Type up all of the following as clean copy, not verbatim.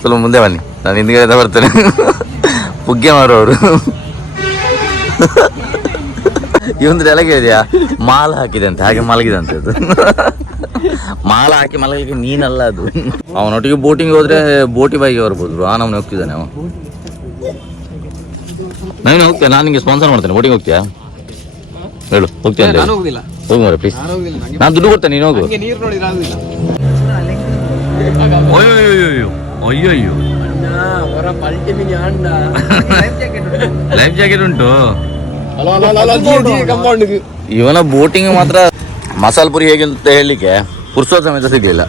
ಸ್ವಲ್ಪ ಮುಂದೆ ಬನ್ನಿ, ನಾನು ಹಿಂದ್ಗಡೆ ಬರ್ತೇನೆ. ಪುಗ್ಗೆ ಮಾರೋರು. ಇವಂದ್ರೆ ಎಲ್ಲ ಕೇಳಿದ್ಯಾ, ಮಾಲ ಹಾಕಿದೆ ಅಂತ, ಹಾಗೆ ಮಲಗಿದೆ ಅಂತ. ಅದು ಮಾಲ ಹಾಕಿ ಮಲಗಲಿಕ್ಕೆ ನೀನಲ್ಲ ಅದು. ಅವನೊಟ್ಟಿಗೆ ಬೋಟಿಂಗ್ ಹೋದ್ರೆ ಬೋಟಿ ಬಾಯಿಗೆ ಬರ್ಬೋದು. ಆ ನಮ್ಮನೆ ಹೋಗ್ತಿದ್ದಾನೆ ಅವ. ನಾವೇನು ಹೋಗ್ತೇನೆ, ನಾನು ನಿಂಗೆ ಸ್ಪಾನ್ಸರ್ ಮಾಡ್ತೇನೆ. ಬೋಟಿಂಗ್ ಹೋಗ್ತೀಯಾ ಹೇಳು? ಹೋಗ್ತೇನೆ, ಹೋಗಿ ಮಾರ ಪ್ಲೀಸ್. ನಾನು ದುಡ್ಡು ಕೊಡ್ತೇನೆ, ನೀನು ಹೋಗು. ಅಯ್ಯೋ ಲೈಫ್ ಜಾಕೆಟ್ ಉಂಟು. ಇವನ ಬೋಟಿಂಗ್ ಮಾತ್ರ ಮಸಾಲೆ ಪುರಿ ಹೇಗೆ ಅಂತ ಹೇಳಲಿಕ್ಕೆ ಪುರ್ಸೋತ್ ಸಮೇತ ಸಿಗ್ಲಿಲ್ಲ.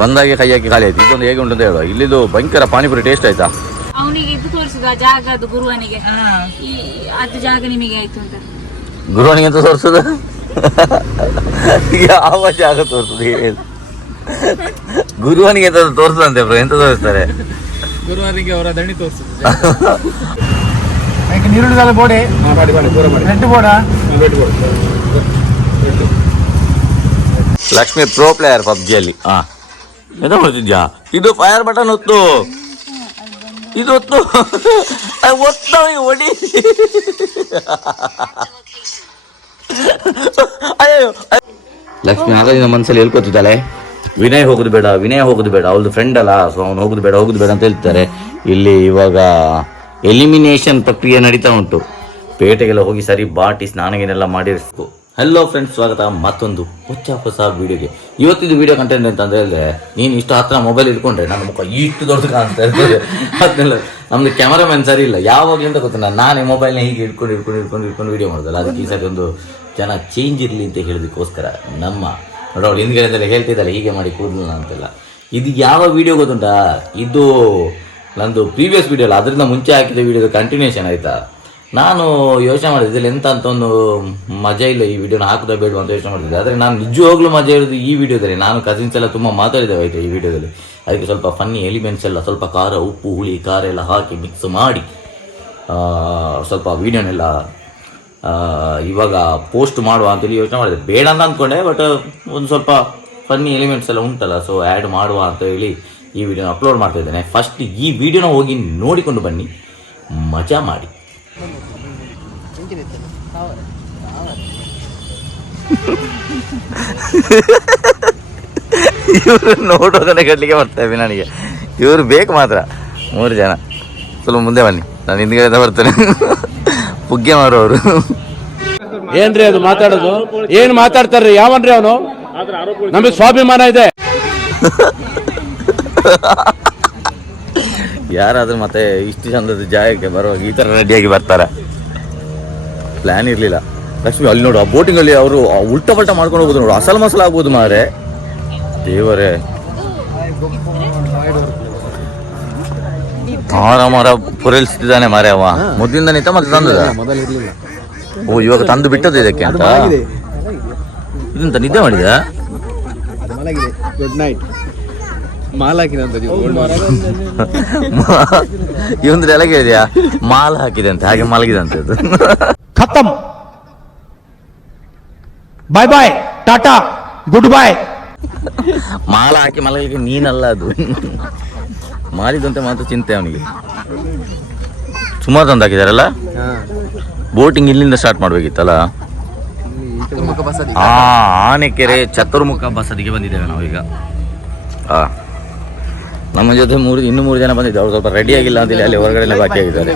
ಬಂದಾಗೆ ಕೈ ಹಾಕಿ ಖಾಲಿ ಆಯ್ತು. ಇದೊಂದು ಹೇಗೆ ಉಂಟು ಅಂತ ಹೇಳುವ. ಇಲ್ಲಿದು ಭಯಂಕರ ಪಾನಿಪುರಿ ಟೇಸ್ಟ್ ಆಯ್ತಾ? ಅವನಿಗೆ ಇದು ತೋರಿಸಿದ ಜಾಗ, ಅದು ಗುರುವನಿಗೆ ಅದು ಜಾಗ ನಿಮಗೆ ಆಯ್ತು ಅಂತ. ಗುರುವನಿಗೆ ಎಂತ ತೋರಿಸುದ? ಯಾವ ಜಾಗ ತೋರಿಸುದು ಹೇಳಿ? ಗುರುವನಿಗೆ ಎಂತ ತೋರಿಸದಂತೆ ಬ್ರೋ? ಎಂತ ತೋರಿಸ್ತಾರೆ? ಗುರುವನಿಗೆ ಅವರ ದಣಿ ತೋರಿಸುದು. ನೀರುಳ್ಳಿ ಬೋಡೆ ರೆಡ್ ಬೋರ್ಡ. ಲಕ್ಷ್ಮಿ ಪ್ರೋ ಪ್ಲೇಯರ್ ಪಬ್ಜಿಯಲ್ಲಿ. ಎಂತ ಮಾಡ್ತಿದ್ಯಾ? ಇದು ಫೈರ್ ಬಟನ್ ಒತ್ತು, ಇದು ಒತ್ತು, ಒತ್ತು ಹೊಡಿ. ಅಯ್ಯೋ ಲಕ್ಷ್ಮಿ ಆಗ ಮನಸ್ಸಲ್ಲಿ ಹೇಳ್ಕೊತಿದ್ದಾಳೆ, ವಿನಯ್ ಹೋಗುದು ಬೇಡ, ವಿನಯ್ ಹೋಗುದು ಬೇಡ, ಅವಳದು ಫ್ರೆಂಡ್ ಅಲ್ಲ, ಸೊ ಅವ್ನು ಹೋಗುದು ಬೇಡ ಅಂತ ಹೇಳ್ತಾರೆ. ಇಲ್ಲಿ ಇವಾಗ ಎಲಿಮಿನೇಷನ್ ಪ್ರಕ್ರಿಯೆ ನಡೀತಾ ಉಂಟು. ಪೇಟೆಗೆಲ್ಲ ಹೋಗಿ ಸರಿ ಬಾಟಿ ಸ್ನಾನಗೇನೆಲ್ಲ ಮಾಡಿರ್ಬೇಕು. ಹಲೋ ಫ್ರೆಂಡ್ಸ್, ಸ್ವಾಗತ ಮತ್ತೊಂದು ಹೊಸ ವಿಡಿಯೋಗೆ. ಇವತ್ತಿದ್ದು ವಿಡಿಯೋ ಕಂಟೆಂಟ್ ಅಂತ ಹೇಳಿದ್ರೆ, ನೀನು ಇಷ್ಟು ಹತ್ರ ಮೊಬೈಲ್ ಇಟ್ಕೊಂಡ್ರೆ ನನ್ನ ಮುಖ ಇಷ್ಟು ದೊಡ್ಡದು ಕಾಣ್ತಾ ಇರ್ತದೆ. ಅದನ್ನೆಲ್ಲ ನಮ್ದು ಕ್ಯಾಮರಾಮನ್ ಸರಿ ಇಲ್ಲ ಯಾವಾಗಲೂ ಅಂತ ಗೊತ್ತಿಲ್ಲ. ನಾನೇ ಮೊಬೈಲ್ನ ಹೀಗೆ ಇಟ್ಕೊಂಡು ವಿಡಿಯೋ ಮಾಡೋದಲ್ಲ. ಅದಕ್ಕೆ ಈ ಸರಿ ಒಂದು ಜನ ಚೇಂಜ್ ಇರಲಿ ಅಂತ ಹೇಳೋದಕ್ಕೋಸ್ಕರ ನಮ್ಮ ನೋಡೋಳು ಹಿಂದ್ಗಡೆದೆಲ್ಲ ಹೇಳ್ತಿದ್ದಾಳೆ ಹೀಗೆ ಮಾಡಿ ಕೂದಲು ಅಂತೆಲ್ಲ. ಇದು ಯಾವ ವಿಡಿಯೋ ಗೊತ್ತುಂಟಾ? ಇದು ನಂದು ಪ್ರೀವಿಯಸ್ ವಿಡಿಯೋ ಅಲ್ಲ, ಅದರಿಂದ ಮುಂಚೆ ಹಾಕಿದ ವಿಡಿಯೋದ ಕಂಟಿನ್ಯೂಷನ್ ಆಯಿತಾ. ನಾನು ಯೋಚನೆ ಮಾಡಿದ್ದೆ ಎಂತ ಅಂತ ಒಂದು ಮಜಾ ಇಲ್ಲ ಈ ವಿಡಿಯೋನ ಹಾಕೋದ ಬೇಡ ಅಂತ ಯೋಚನೆ ಮಾಡ್ತಿದ್ದೆ. ಆದರೆ ನಾನು ನಿಜವಾಗ್ಲೂ ಮಜಾ ಇರೋದು ಈ ವಿಡಿಯೋದಲ್ಲಿ. ನಾನು ಕಸಿನ್ಸ್ ಎಲ್ಲ ತುಂಬ ಮಾತಾಡಿದ್ದೇವೆ ಆಯಿತಾ ಈ ವಿಡಿಯೋದಲ್ಲಿ. ಅದಕ್ಕೆ ಸ್ವಲ್ಪ ಫನ್ನಿ ಎಲಿಮೆಂಟ್ಸ್ ಎಲ್ಲ, ಸ್ವಲ್ಪ ಖಾರ, ಉಪ್ಪು, ಹುಳಿ, ಖಾರ ಎಲ್ಲ ಹಾಕಿ ಮಿಕ್ಸ್ ಮಾಡಿ ಸ್ವಲ್ಪ ವಿಡಿಯೋನೆಲ್ಲ ಇವಾಗ ಪೋಸ್ಟ್ ಮಾಡುವ ಅಂತೇಳಿ ಯೋಚನೆ ಮಾಡಿದೆ. ಬೇಡ ಅಂತ ಅಂದ್ಕೊಂಡೆ, ಬಟ್ ಒಂದು ಸ್ವಲ್ಪ ಫನ್ನಿ ಎಲಿಮೆಂಟ್ಸ್ ಎಲ್ಲ ಉಂಟಲ್ಲ, ಸೊ ಆ್ಯಡ್ ಮಾಡುವ ಅಂತ ಹೇಳಿ ಈ ವಿಡಿಯೋನ ಅಪ್ಲೋಡ್ ಮಾಡ್ತಾ ಇದ್ದೇನೆ. ಫಸ್ಟ್ ಈ ವಿಡಿಯೋನ ಹೋಗಿ ನೋಡಿಕೊಂಡು ಬನ್ನಿ, ಮಜಾ ಮಾಡಿ. ಇವರು ನೋಡೋದನ್ನ ಕಟ್ಲಿಕ್ಕೆ ಬರ್ತೇವೆ ನನಗೆ. ಇವರು ಬೇಕು ಮಾತ್ರ 3 ಜನ. ಸ್ವಲ್ಪ ಮುಂದೆ ಬನ್ನಿ, ನಾನು ಹಿಂದ್ಗಡೆ ಬರ್ತೇನೆ. ಪುಗ್ಗೆ ಮಾರೋರು. ಏನ್ರಿ ಅದು ಮಾತಾಡೋದು? ಏನ್ ಮಾತಾಡ್ತಾರ್ರಿ? ಯಾವನ್ರಿ ಅವನು? ನಮಗೆ ಸ್ವಾಭಿಮಾನ ಇದೆ. ಯಾರಾದ್ರೂ ಮತ್ತೆ ಇಷ್ಟು ಚಂದದ ಜಾಗಕ್ಕೆ ಬರುವಾಗ ಈ ತರ ರೆಡಿಯಾಗಿ ಬರ್ತಾರ? ಪ್ಲಾನ್ ಇರ್ಲಿಲ್ಲ. ಲಕ್ಷ್ಮಿ ಅಲ್ಲಿ ನೋಡು, ಆ ಬೋಟಿಂಗ್ ಅಲ್ಲಿ ಅವರು ಉಲ್ಟಾ ಪಲ್ಟಾ ಮಾಡ್ಕೊಂಡು ಹೋಗುದು ನೋಡು. ಅಸಲ್ ಮಸಲ ಆಗ್ಬೋದು ಮಾರೆ. ದೇವರೇ, ಮರ ಪುರೈಸಿದ್ದಾನೆ ಮಾರೆ ಅವ. ಮೊದಲಿಂದ ನಿಂತ ಮತ್ತೆ ತಂದದ. ಓ, ಇವಾಗ ತಂದು ಬಿಟ್ಟದ್ದು ಇದಕ್ಕೆ ಅಂತ. ಇದಂತ ನಿದ್ದೆ ಮಾಡಿದ? Good night. ಮಾಲ್ ಹಾಕಿದೆ ಇವಂದ್ರೆ ಎಲ್ಲ ಕೇಳಿದ್ಯಾ, ಮಾಲ ಹಾಕಿದೆ ಅಂತ, ಹಾಗೆ ಮಲಗಿದೆ ಅಂತ. ಅದು ಖತಮ್, ಬಾಯ್ ಬಾಯ್, ಟಾಟಾ, ಗುಡ್ ಬಾಯ್. ಮಾಲ ಹಾಕಿ ಮಲಗಲಿಕ್ಕೆ ನೀನಲ್ಲ ಅದು. ಮಾಡಿದಂತೆ ಮಾತ್ರ ಚಿಂತೆ ಅವನಿಗೆ. ಸುಮಾರು ತಂದು ಹಾಕಿದಾರಲ್ಲ. ಬೋಟಿಂಗ್ ಇಲ್ಲಿಂದ ಸ್ಟಾರ್ಟ್ ಮಾಡ್ಬೇಕಿತ್ತಲ್ಲ. ಆನೆಕೆರೆ ಚತುರ್ಮುಖ ಬಸದಿಗೆ ಬಂದಿದ್ದೇವೆ ನಾವೀಗ. ನಮ್ಮ ಜೊತೆ ಇನ್ನೂ 3 ಜನ ಬಂದಿದ್ದಾರೆ. ಅವ್ರು ಸ್ವಲ್ಪ ರೆಡಿ ಆಗಿಲ್ಲ ಅಂತೇಳಿ ಅಲ್ಲಿ ಹೊರಗಡೆ ಬಾಕಿ ಆಗಿದ್ದಾರೆ.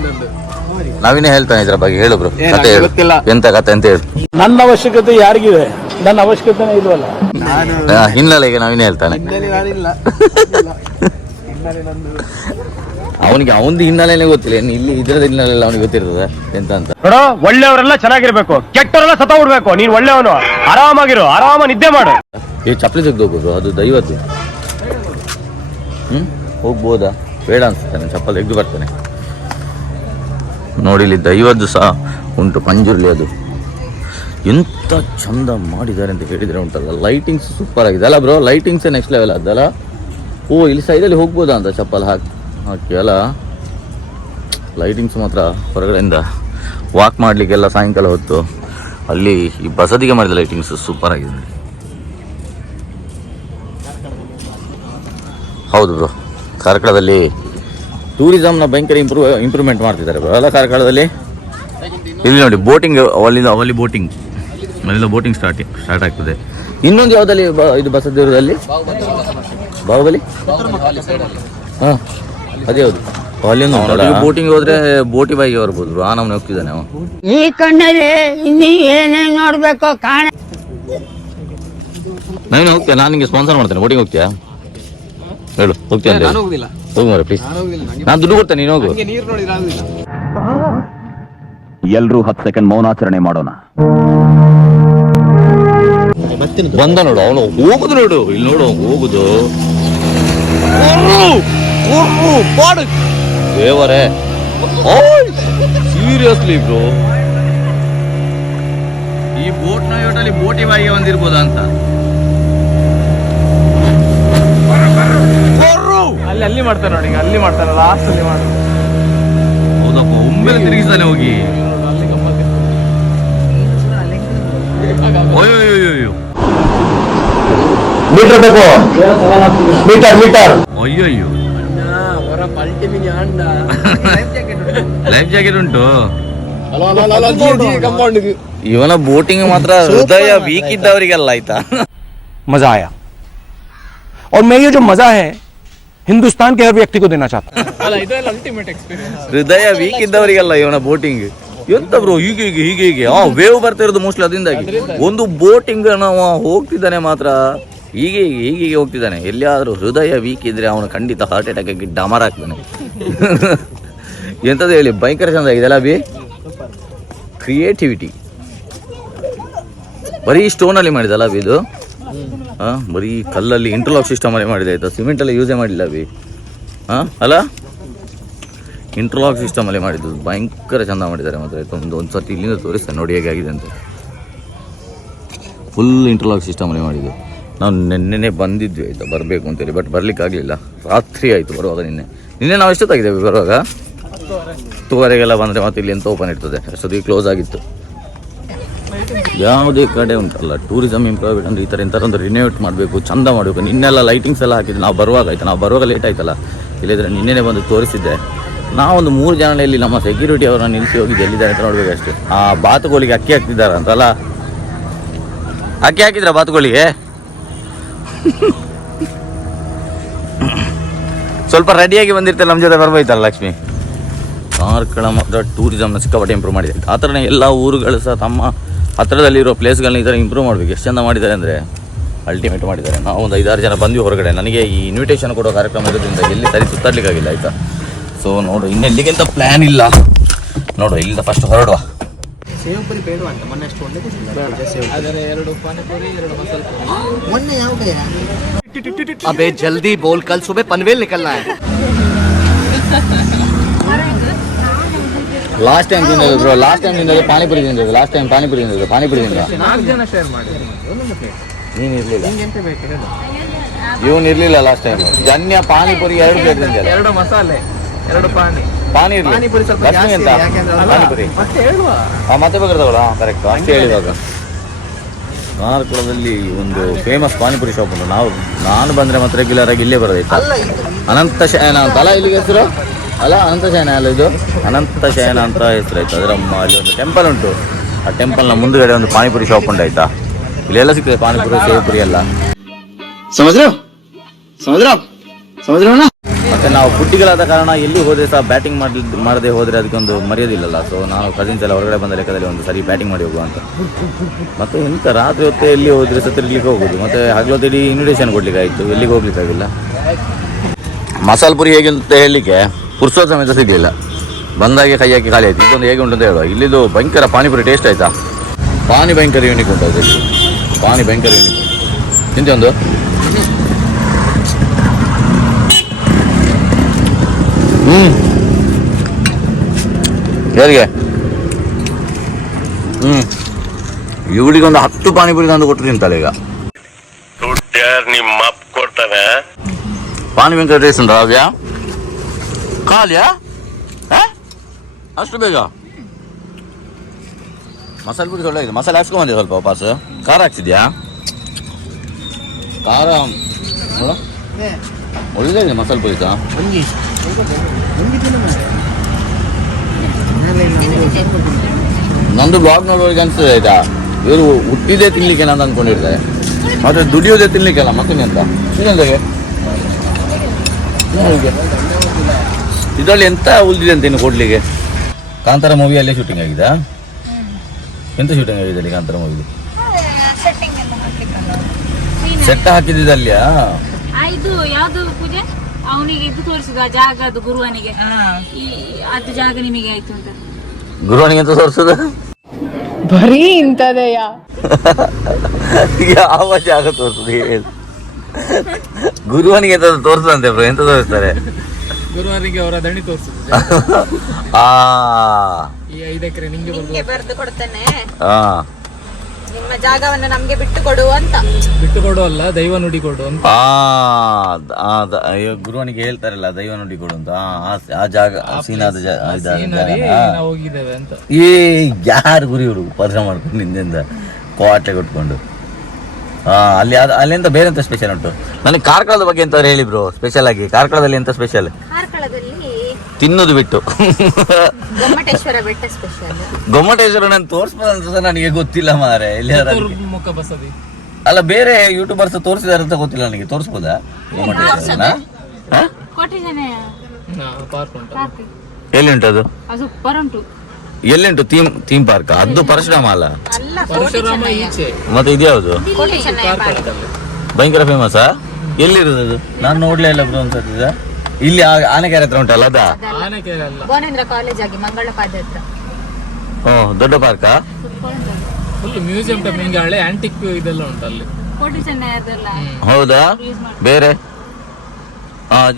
ನಾವಿನ್ನೇ ಹೇಳ್ತಾನೆ ಇದ್ರ ಬಗ್ಗೆ. ಹೇಳು ಬ್ರೋ, ಕತೆ ಹೇಳು. ಎಂತ ಕತೆ ಅಂತ ಹೇಳು. ನನ್ನ ಅವಶ್ಯಕತೆ ಯಾರಿಗಿದೆ? ನನ್ನ ಅವಶ್ಯಕತೆನೇ ಇಲ್ವಲ್ಲ. ಹಿನ್ನೆಲೆಗೆ ನಾವಿನ್ನೇ ಹೇಳ್ತಾನೆ. ಅವನಿಗೆ ಅವನದು ಹಿನ್ನೆಲೆನೇ ಗೊತ್ತಿಲ್ಲ. ಇಲ್ಲಿ ಇದ್ರದ ಹಿನ್ನೆಲೆ ಅವನಿಗೆ ಗೊತ್ತಿರ್ತದೆ ಎಂತ ಅಂತ. ನೋಡೋ, ಒಳ್ಳೆಯವರೆಲ್ಲ ಚೆನ್ನಾಗಿರ್ಬೇಕು, ಕೆಟ್ಟವರೆಲ್ಲ ಸತ್ತ ಬಿಡ್ಬೇಕು. ನೀನ್ ಒಳ್ಳೆಯವನು, ಆರಾಮಾಗಿರು, ಆರಾಮ ನಿದ್ದೆ ಮಾಡು. ಈ ಚಪ್ಪಲಿ ತೆಗೆದು ಹೋಗ್ಬೋದು, ಅದು ದೈವದ್ದು. ಹೋಗ್ಬೋದಾ? ಬೇಡ ಅನ್ಸುತ್ತಾನೆ, ಚಪ್ಪಲಿ ತೆಗೆದು ಬರ್ತಾನೆ. ನೋಡಿ, ಇಲ್ಲಿ ದೈವದ್ದು ಸಹ ಉಂಟು, ಪಂಜುರ್ಲಿ. ಅದು ಎಂತ ಚಂದ ಮಾಡಿದ್ದಾರೆ ಅಂತ ಹೇಳಿದ್ರೆ ಉಂಟಲ್ಲ. ಲೈಟಿಂಗ್ಸ್ ಸೂಪರ್ ಆಗಿದೆ ಅಲ್ಲ ಬ್ರೋ? ಲೈಟಿಂಗ್ಸ್ ನೆಕ್ಸ್ಟ್ ಲೆವೆಲ್ ಅದಲ್ಲ. ಓ, ಇಲ್ಲಿ ಸೈಡಲ್ಲಿ ಹೋಗ್ಬೋದಾ ಅಂತ ಚಪ್ಪಲ್ ಹಾಕಿ ಅಲ್ಲ. ಲೈಟಿಂಗ್ಸ್ ಮಾತ್ರ ಹೊರಗಡೆಯಿಂದ ವಾಕ್ ಮಾಡಲಿಕ್ಕೆಲ್ಲ ಸಾಯಂಕಾಲ ಹೊತ್ತು ಅಲ್ಲಿ ಈ ಬಸದಿಗೆ ಮಾಡಿದ ಲೈಟಿಂಗ್ಸ್ ಸೂಪರ್ ಆಗಿದೆ. ಹೌದು ಬ್ರೋ, ಕಾರ್ಕಳದಲ್ಲಿ ಟೂರಿಸಮ್ನ ಭಯಂಕರ ಇಂಪ್ರೂವ್ಮೆಂಟ್ ಮಾಡ್ತಿದ್ದಾರೆ ಅಲ್ಲ ಕಾರ್ಕಳದಲ್ಲಿ. ಇಲ್ಲಿ ನೋಡಿ ಬೋಟಿಂಗ್, ಅಲ್ಲಿ ಬೋಟಿಂಗ್, ಅಲ್ಲಿಂದ ಬೋಟಿಂಗ್ ಸ್ಟಾರ್ಟ್ ಆಗ್ತದೆ. ಇನ್ನೊಂದು ಯಾವುದಲ್ಲಿ ಇದು ಬಸದಿರುವುದಲ್ಲಿ ಬಾಹುಬಲಿ, ಹಾಂ ಅದೇ ಹೌದು. ಅಲ್ಲಿಂದ ಬೋಟಿಂಗ್ ಹೋದ್ರೆ ಬೋಟಿ ಬಾಯಿಗೆ ಬರ್ಬೋದು. ಆ ನಮ್ಮನೆ ಹೋಗ್ತಿದ್ದಾನೆ ಅವ. ಈ ಕಣ್ಣಲ್ಲಿ ಇನ್ನೀ ಏನೇನ್ ನೋಡ್ಬೇಕು ಕಾಣ. ನಾನು ಹೋಗ್ತೇನೆ, ನಾನು ನಿಂಗೆ ಸ್ಪಾನ್ಸರ್ ಮಾಡ್ತೇನೆ. ಬೋಟಿಂಗ್ ಹೋಗ್ತೀಯಾ ಹೇಳು, ಹೋಗ್ತೀಯ ಅಂತ ನಾನು ಹೋಗುದಿಲ್ಲ, ಹೋಗು ಮಾರೆ ಪ್ಲೀಸ್. ನಾನು ದುಡ್ಡು ಕೊಡ್ತೇನೆ, ನೀನು ಹೋಗು. ನೀರು ನೋಡಿದ್ರೆ ಆಗುದಿಲ್ಲ. ಎಲ್ರೂ 10 ಸೆಕೆಂಡ್ ಮೌನಾಚರಣೆ ಮಾಡೋಣ. ಬಂದ ನೋಡು, ಅವನು ಹೋಗುದು ನೋಡು, ಇಲ್ಲಿ ನೋಡು ಹೋಗುದು. ದೇವರೇ, ಸೀರಿಯಸ್ಲಿ ಬ್ರೋ, ಈ ಬೋಟ್ ನ ಯೋಟಲ್ಲಿ ಬೋಟಿ ಬಾಯಿಗೆ ಬಂದಿರ್ಬೋದಾ ಅಂತ. ಅಲ್ಲಿ ಮಾಡ್ತಾರೆ ನೋಡಿ, ಅಲ್ಲಿ ಮಾಡ್ತಾರೆ, ಲಾಸ್ಟ್ ಅಲ್ಲಿ ಮಾಡಿ. ಹೌದಪ್ಪ, ಒಮ್ಮೆಲೆ ತಿರುಗಿಸ್ತಾನೆ ಹೋಗಿ. ಅಯ್ಯೋ ಮೀಟರ್ ಬೇಕು, ಮೀಟರ್. ಅಯ್ಯೋ ಲೈಫ್ ಜಾಕೆಟ್ ಉಂಟು. ಇವನ ಬೋಟಿಂಗ್ ಮಾತ್ರ ಹೃದಯ ವೀಕ್ ಇದ್ದವರಿಗೆಲ್ಲ ಆಯ್ತಾ. मजा आया और मैं ये जो मजा है हिंदुस्तान के हर व्यक्ति को देना चाहता हूँ. ಅಲ್ಲ ಇದೆಲ್ಲ ಅಲ್ಟಿಮೇಟ್ ಎಕ್ಸ್ಪೀರಿಯನ್ಸ್. ಹೃದಯ ವೀಕ್ ಇದ್ದವರಿಗೆಲ್ಲ ಇವನ ಬೋಟಿಂಗ್. ಎಂತ ಬ್ರೋ ಹೀಗೆ ವೇವ್ ಬರ್ತಾ ಇರೋದು ಮೋಸ್ಟ್ಲಿ ಅದರಿಂದಾಗಿ. ಒಂದು ಬೋಟಿಂಗ್ ನಾವು ಹೋಗ್ತಿದ್ದಾನೆ ಮಾತ್ರ ಹೀಗೆ ಹೋಗ್ತಿದ್ದಾನೆ. ಎಲ್ಲಿಯಾದ್ರೂ ಹೃದಯ ವೀಕ್ ಇದ್ರೆ ಅವನು ಖಂಡಿತ ಹಾರ್ಟ್ ಅಟ್ಯಾಕ್ ಆಗಿ ಡಮರ್ ಆಗ್ತಾನೆ. ಎಂತದ್ದು ಹೇಳಿ, ಭಯಂಕರ ಚಂದ ಆಗಿದೆಲ್ಲ ಬಿ. ಕ್ರಿಯೇಟಿವಿಟಿ ಬರೀ ಸ್ಟೋನಲ್ಲಿ ಮಾಡಿದಲ್ಲ ಬಿ ಇದು. ಬರೀ ಕಲ್ಲಲ್ಲಿ ಇಂಟರ್ಲಾಕ್ ಸಿಸ್ಟಮ್ ಅಲ್ಲಿ ಮಾಡಿದೆ ಆಯ್ತಾ, ಸಿಮೆಂಟಲ್ಲಿ ಯೂಸೇ ಮಾಡಿಲ್ಲ ಬಿ. ಅಲ್ಲ ಇಂಟರ್ಲಾಕ್ ಸಿಸ್ಟಮ್ ಅಲ್ಲಿ ಮಾಡಿದ್ದು ಭಯಂಕರ ಚಂದ ಮಾಡಿದ್ದಾರೆ ಮಾತ್ರ ಆಯ್ತು. ಒಂದು ಸರ್ತಿ ಇಲ್ಲಿಂದ ತೋರಿಸ್ತೇನೆ ನೋಡಿ ಹೇಗೆ ಆಗಿದೆ ಅಂತ. ಫುಲ್ ಇಂಟರ್ಲಾಕ್ ಸಿಸ್ಟಮ್ ಅಲ್ಲಿ ಮಾಡಿದ್ದು. ನಾವು ನೆನ್ನೆ ಬಂದಿದ್ವಿ ಆಯಿತಾ ಬರಬೇಕು ಅಂತೇಳಿ, ಬಟ್ ಬರ್ಲಿಕ್ಕೆ ಆಗಲಿಲ್ಲ. ರಾತ್ರಿ ಆಯಿತು ಬರುವಾಗ. ನಿನ್ನೆ ನಾವು ಎಷ್ಟೊತ್ತಾಗಿದ್ದೇವೆ ಬರುವಾಗ? 10:30 ಬಂದರೆ ಮತ್ತೆ ಇಲ್ಲಿ ಎಂತ ಓಪನ್ ಇರ್ತದೆ, ಅಷ್ಟೊತ್ತಿಗೆ ಕ್ಲೋಸ್ ಆಗಿತ್ತು. ಯಾವುದೇ ಕಡೆ ಉಂಟಲ್ಲ ಟೂರಿಸಮ್ ಇಂಪ್ರೂವ್ಮೆಂಟ್ ಅಂದರೆ ಈ ಥರ ಎಂಥದ್ದೊಂದು ರಿನೋವೇಟ್ ಮಾಡಬೇಕು, ಚಂದ ಮಾಡಬೇಕು. ನಿನ್ನೆಲ್ಲ ಲೈಟಿಂಗ್ಸ್ ಎಲ್ಲ ಹಾಕಿದ್ದು ನಾವು ಬರುವಾಗ ಆಯಿತು. ನಾವು ಬರುವಾಗ ಲೇಟ್ ಆಯ್ತಲ್ಲ, ಇಲ್ಲಿದ್ರೆ ನಿನ್ನೆನೇ ಬಂದು ತೋರಿಸಿದ್ದೆ. ನಾವೊಂದು 3 ಜನ ಇಲ್ಲಿ ನಮ್ಮ ಸೆಕ್ಯೂರಿಟಿ ಅವರನ್ನ ನಿಲ್ಲಿಸಿ ಹೋಗಿದ್ದು ಎಲ್ಲಿದ್ದಾರೆ ಅಂತ ನೋಡ್ಬೇಕಷ್ಟೇ. ಆ ಬಾತುಕೋಳಿಗೆ ಅಕ್ಕಿ ಹಾಕ್ತಿದ್ದಾರೆ ಅಂತಲ್ಲ, ಅಕ್ಕಿ ಹಾಕಿದ್ರ ಬಾತುಕೋಳಿಗೆ? ಸ್ವಲ್ಪ ರೆಡಿಯಾಗಿ ಬಂದಿರ್ತಾರೆ, ನಮ್ಮ ಜೊತೆ ಬರ್ಬೋಯ್ತಲ್ಲ ಲಕ್ಷ್ಮಿ. ಕಾರ್ಕಳ ಮಾತ್ರ ಟೂರಿಸಮ್ನ ಸಿಕ್ಕಾಪಟ್ಟೆ ಇಂಪ್ರೂವ್ ಮಾಡಿದೆ. ಆ ಥರನೇ ಎಲ್ಲ ಊರುಗಳು ಸಹ ತಮ್ಮ ಹತ್ತಿರದಲ್ಲಿರೋ ಪ್ಲೇಸ್ಗಳನ್ನ ಈ ಥರ ಇಂಪ್ರೂವ್ ಮಾಡಬೇಕು. ಎಷ್ಟು ಚಂದ ಮಾಡಿದ್ದಾರೆ ಅಂದರೆ ಅಲ್ಟಿಮೇಟ್ ಮಾಡಿದ್ದಾರೆ. ನಾವು ಒಂದು 5-6 ಜನ ಬಂದ್ವಿ ಹೊರಗಡೆ. ನನಗೆ ಈ ಇನ್ವಿಟೇಷನ್ ಕೊಡೋ ಕಾರ್ಯಕ್ರಮ ಇರೋದ್ರಿಂದ ಎಲ್ಲಿ ಸರಿ ಸುತ್ತಾಡ್ಲಿಕ್ಕಾಗಿಲ್ಲ ಆಯಿತಾ. ಸೊ ನೋಡು, ಇನ್ನೆಲ್ಲಿಗೆಂತ ಪ್ಲ್ಯಾನ್ ಇಲ್ಲ. ನೋಡು ಇಲ್ಲಿಂದ ಫಸ್ಟ್ ಹೊರಡುವ. ಸೇವಪುರಿ ಬೇಡವಾ ಅಂತ ಮೊನ್ನೆ ಅಷ್ಟು ಒಳ್ಳೆ ಆದರೆ 2 ಪಾನಿಪುರಿ 2 ಮಸಾಲೆ ಪುರಿ. ಮೊನ್ನೆ ಯಾವ अबे जल्दी बोल, कल सुबह पनवेल निकलना है. ಲಾಸ್ಟ್ ಟೈಮ್ ತಿಂದಿದ್ದು ಬ್ರೋ, ಲಾಸ್ಟ್ ಟೈಮ್ ತಿಂದಿದ್ದು ಪಾನಿಪುರಿ ತಿಂದಿದ್ದು. ಲಾಸ್ಟ್ ಟೈಮ್ ಪಾನಿಪುರಿ ತಿಂದ 4 ಜನ ಶೇರ್ ಮಾಡಿ. ನೀನು ಇರಲಿಲ್ಲ, ನಿಂಗೆ ಎಂತ ಬೇಕು ಹೇಳು. ಇವನು ಇರಲಿಲ್ಲ ಲಾಸ್ಟ್ ಟೈಮ್. ಜನ್ಯ ಪಾನಿಪುರಿ 2 ಪ್ಲೇಟ್ ತಿಂದಿಲ್ಲ. 2 ಮಸಾಲೆ 2 ಪಾನಿ ಇರಲಿ. ಪಾನಿಪುರಿ ಸ್ವಲ್ಪ ಲಕ್ಷ್ಮಿ ಜಾಸ್ತಿ ಅಂತ ಯಾಕೆಂದ್ರೆ ಅಲ್ಲ, ಪಾನಿಪುರಿ ಮತ್ತೆ ಹೇಳುವ. ಮತ್ತೆ ಬೇಕಾದ್ರೆ ತಗೊಳ್ಳ. ಕರೆಕ್ಟ್ ಅಷ್ಟೇ ಹೇಳಿದಾಗ. ಕಾರ್ಕಳದಲ್ಲಿ ಒಂದು ಫೇಮಸ್ ಪಾನಿಪುರಿ ಶಾಪ್ ಉಂಟು. ನಾನು ಬಂದರೆ ಮತ್ತೆ ರೆಗ್ಯುಲರ್ ಆಗಿ ಇಲ್ಲೇ ಬರೋದೈತೆ. ಅನಂತ ಶಯನ ಅಂತಲ್ಲ ಇಲ್ಲಿಗೆ ಹೆಸರು ಅಲ್ಲ, ಅನಂತ ಶಯನ ಅಲ್ಲ ಇದು, ಅನಂತ ಶಯನ ಅಂತ ಹೆಸರು ಆಯ್ತು. ಅದರ ಅಲ್ಲಿ ಒಂದು ಟೆಂಪಲ್ ಉಂಟು. ಆ ಟೆಂಪಲ್ನ ಮುಂದುಗಡೆ ಒಂದು ಪಾನಿಪುರಿ ಶಾಪ್ ಉಂಟು ಆಯ್ತಾ. ಇಲ್ಲೆಲ್ಲ ಸಿಗ್ತದೆ ಪಾನಿಪುರಿ, ಸೇವಪುರಿ ಎಲ್ಲ. ಮತ್ತೆ ನಾವು ಫುಡ್ಡಿಗಳಾದ ಕಾರಣ ಎಲ್ಲಿ ಹೋದ್ರೆ ಸಹ ಬ್ಯಾಟಿಂಗ್ ಮಾಡದೆ ಹೋದರೆ ಅದಕ್ಕೊಂದು ಮರ್ಯಾದಿಲ್ಲಲ್ಲ. ಸೊ ನಾನು ಕಸಿನ್ಸ್ ಎಲ್ಲ ಹೊರಗಡೆ ಬಂದ ಲೆಕ್ಕದಲ್ಲಿ ಒಂದು ಸರಿ ಬ್ಯಾಟಿಂಗ್ ಮಾಡಿ ಹೋಗುವ ಅಂತ. ಮತ್ತು ಇಂಥ ರಾತ್ರಿ ಹೊತ್ತೆ ಎಲ್ಲಿ ಹೋದರೆ ಸಹ ತಿರ್ಲಿಕ್ಕೆ ಹೋಗೋದು. ಮತ್ತು ಹಗಲೊತ್ತಲ್ಲಿ ಇನ್ವಿಟೇಷನ್ ಕೊಡ್ಲಿಕ್ಕೆ ಆಯಿತು, ಎಲ್ಲಿಗೆ ಹೋಗ್ಲಿಕ್ಕಾಗಿಲ್ಲ. ಮಸಾಲೆ ಪುರಿ ಹೇಗೆ ಅಂತ ಹೇಳಲಿಕ್ಕೆ ಪುರ್ಸೋದ ಸಮೇತ ಸಿಗಲಿಲ್ಲ. ಬಂದಾಗೆ ಕೈ ಹಾಕಿ ಖಾಲಿ ಆಯಿತು. ಇದೊಂದು ಹೇಗೆ ಉಂಟು ಅಂತ ಹೇಳುವ. ಇಲ್ಲಿದು ಭಯಂಕರ ಪಾನಿಪುರಿ ಟೇಸ್ಟ್ ಆಯಿತಾ. ಪಾನಿ ಭಯಂಕರ ಯೂನಿಕ್ ಉಂಟು ಅದು. ಪಾನಿ ಭಯಂಕರ ಯೂನಿಕ್. ತಿಂತೆ ಒಂದು ಯಾರಿಗೆ ಇವಳಿಗೊಂದು 10 ಪಾನಿಪುರಿ ತಂದು ಕೊಟ್ಟರು ತಿಂತಾಳೆ ಈಗ. ನಿಮ್ಮ ಅಪ್ಪ ಕೊಡ್ತಾನೆ. ಪಾನಿ ಭಯಂಕರ ಟೇಸ್ಟ್ ಉಂಟು. ರಾವ್ಯ ಖಾಲಿಯಾ ಅಷ್ಟು ಬೇಗ? ಮಸಾಲೆ ಪುರಿ ಒಳ್ಳೆ ಇದೆ. ಮಸಾಲೆ ಹಾಕ್ಸ್ಕೊಂಬಂದಿದೆ ಸ್ವಲ್ಪ ವಾಪಸ್. ಖಾರ ಹಾಕ್ಸಿದ್ಯಾ? ಖಾರ ಒಳ್ಳೆ ಮಸಾಲೆ ಪುರಿ ಸಹ ಒಂಜಿ ತಿನ್ನು ಮಾರ್ರೆ. ನಂದು ಬ್ಲಾಗ್ ನೋಡುವವರಿಗೆ ಅನ್ಸ್ತದೆ ಆಯ್ತಾ, ಇವರು ಹುಟ್ಟಿದೇ ತಿನ್ಲಿಕ್ಕೆ ನಾನು ಅಂದ್ಕೊಂಡಿರ್ತಾರೆ, ಆದರೆ ದುಡಿಯೋದೇ ತಿನ್ಲಿಕ್ಕೆಲ್ಲ ಮಕ್ಕಳಿಗೆ ಅಂತ. ಇದರಲ್ಲಿ ಎಂತ ಉಳಿದಿದೆ ಅಂತ ಇನ್ನು ಕೊಡ್ಲಿಕ್ಕೆ. ಕಾಂತಾರ ಮೂವಿಯಲ್ಲೇ ಶೂಟಿಂಗ್ ಆಗಿದೆ. ಎಂತ ಶೂಟಿಂಗ್ ಆಗಿದೆ ಅಲ್ಲಿ ಕಾಂತಾರ ಮೂವಿ? ಸೆಟ್ ಹಾಕಿದ್ದಲ್ಲಿಯಾ? ಇದು ಯಾವ್ದು ಪೂಜೆ ಅವನಿಗೆ ಇದು ತೋರಿಸಿದ ಜಾಗ, ಅದು ಗುರುವನಿಗೆ ಈ ಅದು ಜಾಗ ನಿಮಗೆ ಆಯ್ತು ಅಂತ. ಗುರುವನಿಗೆ ಎಂತ ತೋರಿಸುದ? ಬರೀ ಇಂಥದೆಯಾ? ಯಾವ ಜಾಗ ತೋರಿಸುದು? ಗುರುವನಿಗೆ ಎಂತ ತೋರಿಸದಂತೆ ಬ್ರೋ? ಎಂತ ತೋರಿಸ್ತಾರೆ? ಗುರುವಾರಿಗೆ ಅವರ ದಣಿ ತೋರಿಸುತ್ತೆ. ಆ ಈ 5 ಎಕರೆ ನಿಂಗೆ ಬರೆದು ಕೊಡ್ತೇನೆ, ಆ ನಿಮ್ಮ ಜಾಗವನ್ನು ನಮ್ಗೆ ಬಿಟ್ಟು ಕೊಡು ಅಂತ. ಬಿಟ್ಟು ಕೊಡು ಅಲ್ಲ, ದೈವ ನುಡಿ ಕೊಡು ಅಂತ. ಗುರುವನಿಗೆ ಹೇಳ್ತಾರಲ್ಲ ದೈವ ನುಡಿ ಕೊಡು ಅಂತ. ಆ ಜಾಗ ಸೀನಾದ ನಾವು ಹೋಗಿದ್ದೇವೆ ಅಂತ. ಏ ಯಾರು ಗುರು ಇವರು ಪದ್ರ ಮಾಡ್ಕೊಂಡು ಹಿಂದಿಂದ ಕೋಟೆ ಕೊಟ್ಕೊಂಡು. ಅಲ್ಲಿ ಅಲ್ಲಿಂದ ಬೇರೆ ಎಂತ ಸ್ಪೆಷಲ್ ಉಂಟು? ನನಗೆ ಕಾರ್ಕಳದ ಬಗ್ಗೆ ಎಂತ ಹೇಳಿ ಬ್ರೋ, ಸ್ಪೆಷಲ್ ಆಗಿ. ಕಾರ್ಕಳದಲ್ಲಿ ಎಂತ ಸ್ಪೆಷಲ್? ಕಾರ್ಕಳದಲ್ಲಿ ತಿನ್ನೋದು ಬಿಟ್ಟು ಗೊಮ್ಮಟೇಶ್ವರ ಬೆಟ್ಟ ಸ್ಪೆಷಲ್. ಗೊಮ್ಮಟೇಶ್ವರ ನಾನು ತೋರಿಸ್ಬೋದಂತ ನನಗೆ ಗೊತ್ತಿಲ್ಲ ಮಾರೆ. ಮುಖ ಬಸದಿ ಅಲ್ಲ, ಬೇರೆ ಯೂಟ್ಯೂಬರ್ಸ್ ತೋರಿಸಿದಾರೆ ಅಂತ ಗೊತ್ತಿಲ್ಲ ನನಗೆ. ತೋರಿಸ್ಬೋದಾ ಗೊಮ್ಮಟೇಶ್ವರನ? ಕೋಟೆ ಜನ ಪಾರ್ಕ್ ಉಂಟು. ಎಲ್ಲಿ ಉಂಟು ಅದು? ಅದು ಸೂಪರ್ ಉಂಟು. ಎಲ್ಲಿಂಟು? ಥೀಮ್ ಪಾರ್ಕ್ ಅದು ಪರಶುರಾಮ ಅಲ್ಲ? ಅಲ್ಲ, ಪರಶುರಾಮ ಈಚೆ. ಮತ್ತೆ ಇದ್ಯಾವುದು? ಕೋಟೆ ಚೆನ್ನಯ್ಯ ಪಾರ್ಕ್. ಭಯಂಕರ ಫೇಮಸಾ? ಎಲ್ಲಿರೋದು ಅದು? ನಾನು ನೋಡ್ಲೇ ಇಲ್ಲ ಬ್ರೋ ಅನ್ಸುತ್ತಿದ್ದ. ಇಲ್ಲಿ ಆನೆಕೆರೆ ಹತ್ರ ಉಂಟಲ್ಲ ಅದ? ಆನೆಕೆರೆ ಅಲ್ಲ, ಬೋನೇಂದ್ರ ಕಾಲೇಜ್ ಆಗಿ ಮಂಗಳ ಪಾದ ಹತ್ರ. ದೊಡ್ಡ ಪಾರ್ಕಾ? Full museum type. ನಿಂಗೆ ಹಳೆ ಆಂಟಿಕ್ ಇದೆಲ್ಲ ಉಂಟು ಅಲ್ಲಿ. ಕೋಟೆ ಚೆನ್ನೈ ಅದೆಲ್ಲ ಹೌದಾ? ಬೇರೆ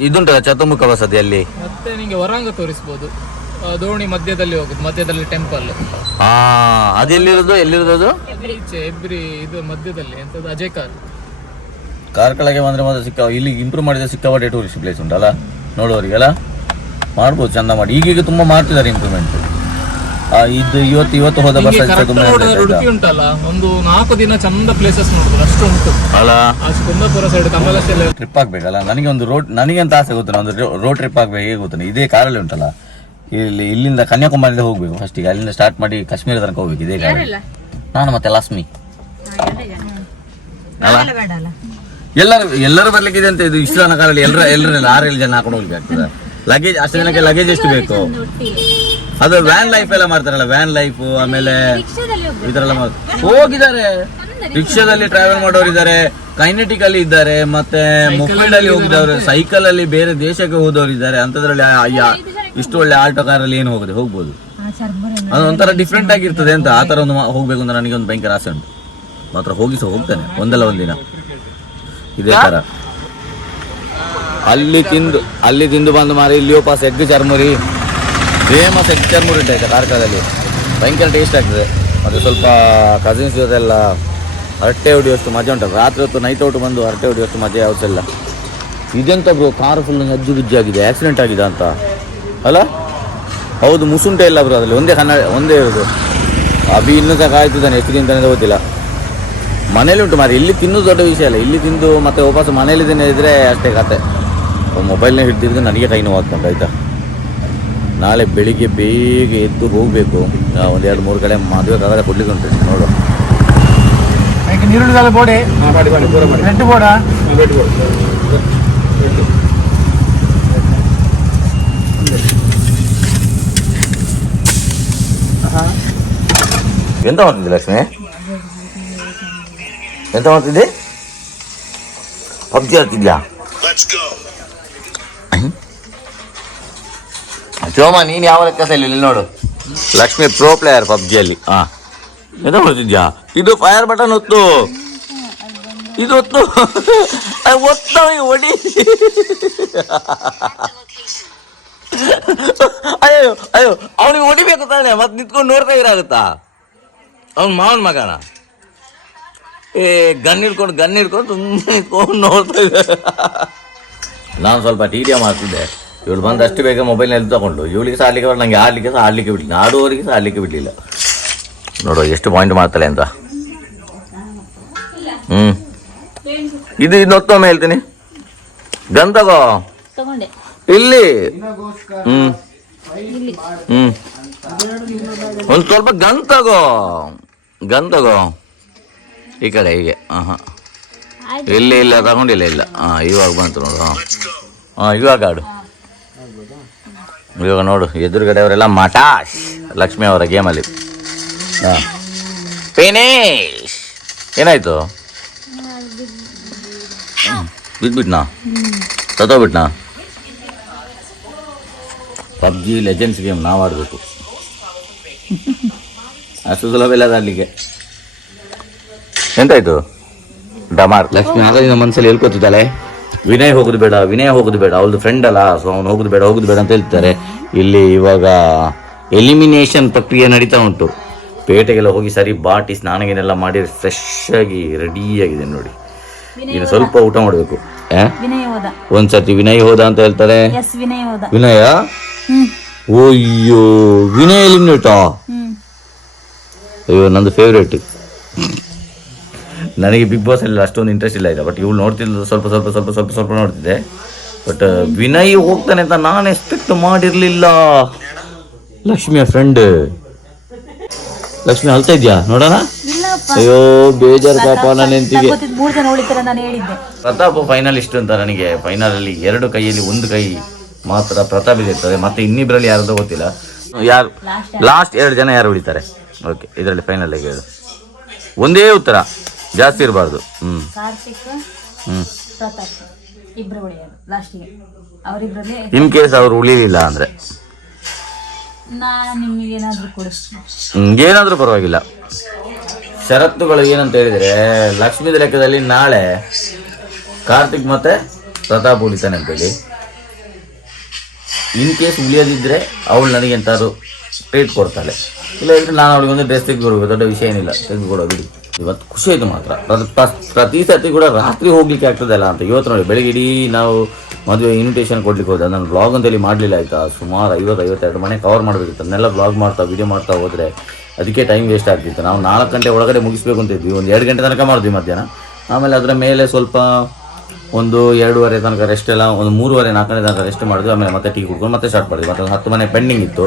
ಇದುಂಟಲ್ಲ ಚತುರ್ಮುಖ ಬಸದಿ ಅಲ್ಲಿ. ಮತ್ತೆ ನಿಂಗೆ ವರಾಂಗ ತೋರಿಸ್ಬೋದು. ದೋಣಿ ಮಧ್ಯದಲ್ಲಿ ಹೋಗುದು, ಮಧ್ಯದಲ್ಲಿ ಟೆಂಪಲ್. ಅದೆಲ್ಲಿರೋದು? ಎಲ್ಲಿರೋದು? ಈಚೆ ಎಬ್ರಿ ಇದು ಮಧ್ಯದಲ್ಲಿ ಎಂತದ್ದು ಅಜೇಕಾರ್. ಕಾರ್ಕಳಗೆ ಬಂದ್ರೆ ಮಾತ್ರ ಇಲ್ಲಿ ಇಂಪ್ರೂವ್ ಮಾಡಿದ ಸಿಕ್ಕಾಪಟ್ಟೆ ಟೂರಿಸ್ಟ್ ಪ್ಲೇಸ್ ಉಂಟಲ್ಲ, ನೋಡುವವರಿಗೆಲ್ಲ ಮಾಡ್ಬೋದು ಚಂದ ಮಾಡಿ. ಈಗೀಗ ತುಂಬಾ ಮಾಡ್ತಿದ್ದಾರೆ ಇಂಪ್ರೂವ್ಮೆಂಟ್. ಇದು ಇವತ್ತು ಹೋದ ಬಸ್ ಉಡುಪಿ ಉಂಟಲ್ಲ, ಒಂದು 4 ದಿನ ಚಂದ ಪ್ಲೇಸಸ್ ನೋಡುದು ಅಷ್ಟು ಉಂಟು ಅಲ್ಲ. ಕುಂದಾಪುರ ಸೈಡ್ ಕಮಲಾಶೆಲ್ಲ ಟ್ರಿಪ್ ಆಗ್ಬೇಕಲ್ಲ. ನನಗೆ ಒಂದು ನನಗೆ ಅಂತ ಆಸೆ ಗೊತ್ತಾನೆ, ಒಂದು ರೋಡ್ ಟ್ರಿಪ್ ಆಗ್ಬೇಕು. ಹೇಗೆ ಗೊತ್ತಾನೆ, ಇದೇ ಕಾರಲ್ಲಿ ಉಂಟಲ್ಲ, ಇಲ್ಲಿಂದ ಕನ್ಯಾಕುಮಾರಿಯಿಂದ ಹೋಗ್ಬೇಕು ಫಸ್ಟಿಗೆ. ಅಲ್ಲಿಂದ ಸ್ಟಾರ್ಟ್ ಮಾಡಿ ಕಾಶ್ಮೀರ ತನಕ ಹೋಗ್ಬೇಕು ಇದೇ ಕಾರಲ್ಲಿ. ನಾನು ಮತ್ತೆ ಲಕ್ಷ್ಮಿ ಎಲ್ಲರೂ ಬರ್ಲಿಕ್ಕಿದೆ ಅಂತ. ಇದು ಇಷ್ಟು ಜನ ಕಾರಲ್ಲಿ ಎಲ್ಲರೆಲ್ಲ 6-7 ಜನ ಹಾಕೊಂಡು ಹೋಗ್ಲಿಕ್ಕೆ ಆಗ್ತದೆ. ಲಗೇಜ್ ಅಷ್ಟು ಜನಕ್ಕೆ ಲಗೇಜ್ ಎಷ್ಟು ಬೇಕು? ಅದು ವ್ಯಾನ್ ಲೈಫ್ ಎಲ್ಲ ಮಾಡ್ತಾರಲ್ಲ, ವ್ಯಾನ್ ಲೈಫ್. ಆಮೇಲೆ ಈ ತರ ಎಲ್ಲ ಹೋಗಿದ್ದಾರೆ. ರಿಕ್ಷಾದಲ್ಲಿ ಟ್ರಾವೆಲ್ ಮಾಡೋರು ಇದ್ದಾರೆ, ಕೈನೆಟಿಕ್ ಅಲ್ಲಿ ಇದ್ದಾರೆ, ಮತ್ತೆ ಮೊಬೈಲ್ ಅಲ್ಲಿ ಹೋಗಿದವರು, ಸೈಕಲ್ ಅಲ್ಲಿ ಬೇರೆ ದೇಶಕ್ಕೆ ಹೋದವರು ಇದ್ದಾರೆ. ಅಂತದ್ರಲ್ಲಿ ಇಷ್ಟು ಒಳ್ಳೆ ಆಲ್ಟೋ ಕಾರಲ್ಲಿ ಏನು ಹೋಗ್ಬೋದು. ಅದೊಂಥರ ಡಿಫ್ರೆಂಟ್ ಆಗಿರ್ತದೆ ಅಂತ. ಆ ತರ ಒಂದು ಹೋಗ್ಬೇಕು ಅಂತ ನನಗೆ ಒಂದು ಭಯಂಕರ ಆಸೆ ಉಂಟು. ಮಾತ್ರ ಹೋಗ್ತೇನೆ ಒಂದಲ್ಲ ಒಂದಿನ ಇದೇ ತರ. ಅಲ್ಲಿ ತಿಂದು ಬಂದು ಮಾರಿ ಇಲ್ಲಿ ವಾಪಸ್ egg churmuri, famous egg churmuri ಉಂಟಾಯ್ತಾ ಕಾರ್ಕಳದಲ್ಲಿ, ಭಯಂಕರ ಟೇಸ್ಟ್ ಆಗ್ತದೆ. ಮತ್ತೆ ಸ್ವಲ್ಪ ಕಸಿನ್ಸ್ ಜೊತೆಲ್ಲ ಹರಟೆ ಹೊಡಿಯೋಷ್ಟು ಮಜಾ ಉಂಟು. ರಾತ್ರಿ ಹೊತ್ತು ನೈಟ್ ಔಟ್ ಬಂದು ಹರಟೆ ಹೊಡಿಯೋಷ್ಟು ಮಜಾ ಯಾವತ್ತೆಲ್ಲ. ಇದೆಂತ bro, car full Ajju Gubbi ಆಗಿದೆ, ಆಕ್ಸಿಡೆಂಟ್ ಆಗಿದೆ ಅಂತ ಅಲ್ಲ? ಹೌದು, ಮುಸುಂಟೆ ಇಲ್ಲ ಬ್ರೋ ಅದರಲ್ಲಿ, ಒಂದೇ ಇರೋದು. ಅಭಿ ಇನ್ನೂ ಸಹ ಕಾಯ್ತಿದ್ದಾನೆ, ಎಷ್ಟು ತಿಂತಾನೆ ಗೊತ್ತಿಲ್ಲ. ಮನೇಲಿ ಉಂಟು ಮಾರಿ. ಇಲ್ಲಿ ತಿನ್ನೋದು ದೊಡ್ಡ ವಿಷಯ ಅಲ್ಲ, ಇಲ್ಲಿ ತಿಂದು ಮತ್ತೆ ವಾಪಸ್ ಮನೇಲಿ ತಿನ್ನಿದ್ರೆ ಅಷ್ಟೇ ಕತೆ. ಮೊಬೈಲ್ನೇ ಹಿಡ್ದಿದ್ರೆ ನನಗೆ ಕೈ ನೋವು ಆಗ್ತಂತ ಆಯ್ತಾ. ನಾಳೆ ಬೆಳಿಗ್ಗೆ ಬೇಗ ಎದ್ದು ಹೋಗಬೇಕು. 1-2-3 ಕಡೆ ಮದುವೆ ಕಾಗದ ಕೊಡ್ಲಿಕ್ಕೆ ಉಂಟು, ನೋಡು. ನೀರುಳ್ಳಿ ಬೋಡೆ ರೆಡ್ ಬೋಡ ಎಂತ ಮಾಡ್ತಿದ್ದೆ ಲಕ್ಷ್ಮಿ? ಎಂತ ಮಾಡ್ತಿದ್ದೆ? ಪಬ್ಜಿ ಆಡ್ತಿದ್ಯಾ? ಚೋಮ ನೀನ್ ಯಾವ ಲೆಕ್ಕ ಇಲ್ಲಿ ನೋಡು. ಲಕ್ಷ್ಮಿ ಪ್ರೋ ಪ್ಲೇಯರ್ ಪಬ್ಜಿಯಲ್ಲಿ. ಎಂತ ಮಾಡ್ತಿದ್ಯಾ? ಇದು ಫೈರ್ ಬಟನ್ ಒತ್ತು, ಇದು ಒತ್ತು, ಹೊಡಿ. ಅಯ್ಯೋ ಅವನಿಗೆ ಹೊಡಿಬೇಕು ತಾನೆ, ಮತ್ತೆ ನಿಂತ್ಕೊಂಡು ನೋಡ್ತಾ ಇರಾಗುತ್ತಾ? ಅವ್ನ ಮಾವನ ಮಗನ ಗನ್ ಹಿಡ್ಕೊಂಡು ತುಂಬ ನೋಡ್ತಾ ಇದ್ದೆ. ನಾನು ಸ್ವಲ್ಪ ಟಿಡಿಯ ಮಾಡ್ತಿದ್ದೆ. ಇವಳು ಬಂದು ಅಷ್ಟು ಬೇಗ ಮೊಬೈಲ್ನಲ್ಲಿ ತಗೊಂಡು ಇವಳಿಗೆ ಸಹ ಆಡ್ಲಿಕ್ಕೆ ನಂಗೆ ಆಡ್ಲಿಕ್ಕೆ ಬಿಡಲಿಲ್ಲ, ಆಡುವವರಿಗೆ ಸಹ ಆಡ್ಲಿಕ್ಕೆ ಬಿಡಲಿಲ್ಲ. ನೋಡುವ ಎಷ್ಟು ಪಾಯಿಂಟ್ ಮಾಡ್ತಾಳೆ ಅಂತ. ಇದು ಇನ್ನೊತ್ತೊಮ್ಮೆ ಹೇಳ್ತೀನಿ. ಗನ್ ತಗೋ ತಗೊಂಡೆ ಇಲ್ಲಿ. ಒಂದು ಸ್ವಲ್ಪ ಗನ್ ತಗೋ ಈ ಕಡೆ ಹೀಗೆ. ಇಲ್ಲಿ ಇಲ್ಲ ತಗೊಂಡಿಲ್ಲ ಇಲ್ಲ. ಇವಾಗ ಬಂತು ನೋಡು. ಇವಾಗ ಆಡು. ಇವಾಗ ನೋಡು ಎದುರುಗಡೆ ಅವರೆಲ್ಲ ಮಟಾಶ್ ಲಕ್ಷ್ಮಿ ಅವರ ಗೇಮಲ್ಲಿ. ಫಿನಿಶ್. ಏನಾಯ್ತು? ಬಿದ್ಬಿಟ್ನಾ? ಸತ್ತೋಗ್ಬಿಟ್ನಾ? ಪಬ್ಜಿ ಲೆಜೆಂಡ್ಸ್ ಗೇಮ್ ನಾವು ಆಡಬೇಕು. ಅಷ್ಟು ಸುಲಭ ಅಲ್ಲಿಗೆ. ಎಂತಾಯ್ತು? ಡಮಾರ್. ಲಕ್ಷ್ಮಿ ಆಗಲಿನ ಮನಸ್ಸಲ್ಲಿ ಹೇಳ್ಕೊತಿದ್ದಾಳೆ, ವಿನಯ್ ಹೋಗೋದು ಬೇಡ ಅವಳದು ಫ್ರೆಂಡ್ ಅಲ್ಲ, ಸೊ ಅವ್ನು ಹೋಗೋದು ಬೇಡ ಅಂತ ಹೇಳ್ತಾರೆ. ಇಲ್ಲಿ ಇವಾಗ ಎಲಿಮಿನೇಷನ್ ಪ್ರಕ್ರಿಯೆ ನಡೀತಾ ಉಂಟು. ಪೇಟೆಗೆಲ್ಲ ಹೋಗಿ ಸರಿ ಬಾಟಿ ಸ್ನಾನಗೇನೆಲ್ಲ ಮಾಡಿ ಫ್ರೆಶ್ ಆಗಿ ರೆಡಿಯಾಗಿದೆ ನೋಡಿ. ಇನ್ನು ಸ್ವಲ್ಪ ಊಟ ಮಾಡಬೇಕು. ಒಂದ್ಸತಿ ವಿನಯ್ ಹೋದ ಅಂತ ಹೇಳ್ತಾರೆ. ವಿನಯ? ಓಯ್ಯೋ, ವಿನಯ್ ಎಲಿಮಿನೇಟಾ? ಅಯ್ಯೋ, ನಂದು ಫೇವ್ರೇಟ್. ನನಗೆ ಬಿಗ್ ಬಾಸ್ ಅಲ್ಲಿ ಅಷ್ಟೊಂದು ಇಂಟ್ರೆಸ್ಟ್ ಇಲ್ಲ ಇದೆ, ಬಟ್ ಇವಳು ನೋಡ್ತಿದ್ದು ಸ್ವಲ್ಪ ನೋಡ್ತಿದ್ದೆ. ಬಟ್ ವಿನಯ್ ಹೋಗ್ತಾನೆ ಅಂತ ನಾನು ಎಕ್ಸ್ಪೆಕ್ಟ್ ಮಾಡಿರ್ಲಿಲ್ಲ. ಲಕ್ಷ್ಮಿಯ ಫ್ರೆಂಡ್ ಲಕ್ಷ್ಮಿ ಅಳ್ತಾ ಇದ್ಯಾ ನೋಡೋಣ? ಅಯ್ಯೋ ಬೇಜಾರು ಪಾಪ ನನ್ನ ಹೆಂಡತಿಗೆ. ಪ್ರತಾಪ್ ಫೈನಲಿಸ್ಟ್ ಅಂತ. ನನಗೆ ಫೈನಲ್ ಅಲ್ಲಿ 2 ಕೈಯಲ್ಲಿ 1 ಕೈ ಮಾತ್ರ ಪ್ರತಾಪ್ ಇರ್ತದೆ, ಮತ್ತೆ ಇನ್ನಿಬ್ಬರಲ್ಲಿ ಯಾರ್ದೋ ಗೊತ್ತಿಲ್ಲ. ಯಾರು ಲಾಸ್ಟ್ 2 ಜನ ಯಾರು ಉಳಿತಾರೆ? ಓಕೆ, ಇದರಲ್ಲಿ ಫೈನಲ್ ಆಗಿ ಹೇಳು. ಒಂದೇ ಉತ್ತರ, ಜಾಸ್ತಿ ಇರಬಾರ್ದು. ಇನ್ ಕೇಸ್ ಅವ್ರು ಉಳಿಲಿಲ್ಲ ಅಂದ್ರೆ ಏನಾದ್ರೂ ಪರವಾಗಿಲ್ಲ. ಷರತ್ತುಗಳು ಏನಂತ ಹೇಳಿದ್ರೆ, ಲಕ್ಷ್ಮೀದ ಲೆಕ್ಕದಲ್ಲಿ ನಾಳೆ ಕಾರ್ತಿಕ್ ಮತ್ತೆ ಪ್ರತಾಪ್ ಉಳಿತಾನೆ ಅಂತೇಳಿ. ಇನ್ ಕೇಸ್ ಉಳಿಯೋದಿದ್ರೆ ಅವಳು ನನಗೆ ಎಂತಾದ್ರು ಟ್ರೀಟ್ ಕೊಡ್ತಾಳೆ, ಇಲ್ಲ ಇದ್ರೆ ನಾನು ಅವಳಿಗೆ ಒಂದು ಡ್ರೆಸ್ ತೆಗೆದುಕೊಡ್ಬೇಕು. ದೊಡ್ಡ ವಿಷಯ ಏನಿಲ್ಲ, ತೆಗೆದುಕೊಡೋದು. ಇವತ್ತು ಖುಷಿ ಆಯ್ತು ಮಾತ್ರ. ಪ್ರತಿ ಸತಿ ಕೂಡ ರಾತ್ರಿ ಹೋಗ್ಲಿಕ್ಕೆ ಆಗ್ತದಲ್ಲ ಅಂತ. ಇವತ್ತು ನೋಡಿ ಬೆಳಿಗ್ಗೆ ಇಡೀ ನಾವು ಮದುವೆ ಇನ್ವಿಟೇಷನ್ ಕೊಡ್ಲಿಕ್ಕೆ ಹೋದ. ನಾನು ಬ್ಲಾಗ್ ಅಂತೇಳಿ ಮಾಡಲಿಲ್ಲ ಆಯ್ತಾ. ಸುಮಾರು 50-52 ಮನೆ ಕವರ್ ಮಾಡಬೇಕಿತ್ತು. ಅದನ್ನೆಲ್ಲ ಬ್ಲಾಗ್ ಮಾಡ್ತಾ ವಿಡಿಯೋ ಮಾಡ್ತಾ ಹೋದರೆ ಅದಕ್ಕೆ ಟೈಮ್ ವೇಸ್ಟ್ ಆಗ್ತಿತ್ತು. ನಾವು 4 ಗಂಟೆ ಒಳಗಡೆ ಮುಗಿಸ್ಬೇಕು ಅಂತ ಇದ್ವಿ. 1-2 ಗಂಟೆ ತನಕ ಮಾಡಿದ್ವಿ ಮಧ್ಯಾಹ್ನ. ಆಮೇಲೆ ಅದರ ಮೇಲೆ ಸ್ವಲ್ಪ 1-2:30 ತನಕ ರೆಸ್ಟ್, ಎಲ್ಲ 3:30-4 ಗಂಟೆ ತನಕ ರೆಸ್ಟ್ ಮಾಡಿದ್ವಿ. ಆಮೇಲೆ ಮತ್ತೆ ಟೀ ಕುಡ್ಕೊಂಡು ಮತ್ತೆ ಸ್ಟಾರ್ಟ್ ಮಾಡಿದ್ವಿ. ಮತ್ತೆ 10 ಮನೆ ಪೆಂಡಿಂಗ್ ಇತ್ತು,